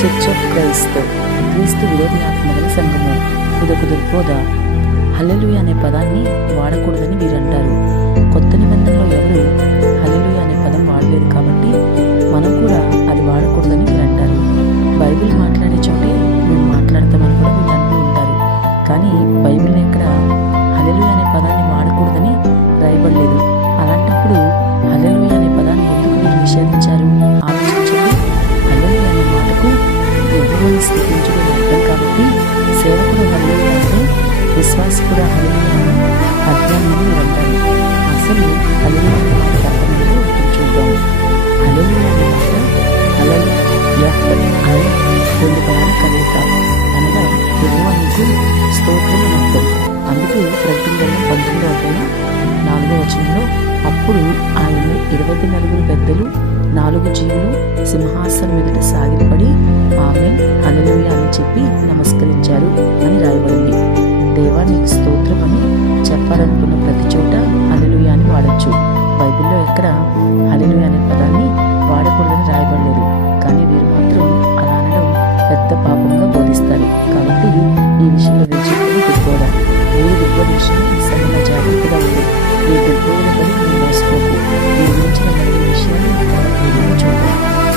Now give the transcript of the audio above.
Church of Christ క్రీస్తు విరోధి ఆత్మగల సంఘము. ఇదొక దుర్బోధ హలలుయ అనే పదాన్ని వాడకూడదని వీరంటారు. కొత్త నిబంధనలో ఎవరు హలలుయ అనే పదం వాడలేదు కాబట్టి మనం కూడా అది వాడకూడదని వీరంటారు. బైబిల్ మాట్లాడే చోటే మేము మాట్లాడతామని కూడా వీళ్ళు అంటూ ఉంటారు. కానీ బైబిల్ ఎక్కడ హల్లెలూయ అనే పదాన్ని వాడకూడదని రాయబడలేదు. అలాంటప్పుడు హలలుయ అనే పదాన్ని ఎందుకు నిషేధించారు? అర్థం కాబట్టి సేవకుడు హల్లెలూయ అంటే విశ్వాస అసలు హల్లెలూయ అనే మాట అర్థం చూద్దాం హల్లెలూయ అనే మాట రెండు పదాల కలయిక అనగా స్తోత్రం అర్థం అందుకే ప్రకటన పంతొమ్మిదో అధ్యాయం నాలుగో వచనంలో అప్పుడు ఆయన ఇరవై నలుగురు పెద్దలు నాలుగు జీవులు సింహాసనం ఎదుట సాగిలపడి ఆమె చెప్పి నమస్కరించారు అని రాయబడింది. దేవా నీకు స్తోత్రం అని చెప్పాలనుకున్న ప్రతి చోట హల్లెలూయ అని వాడచ్చు. బైబిల్లో ఎక్కడ హల్లెలూయ అనే పదాన్ని వాడకూడదని రాయబడలేదు. కానీ వీరు మాత్రం అలా అనడం పెద్ద కాబట్టి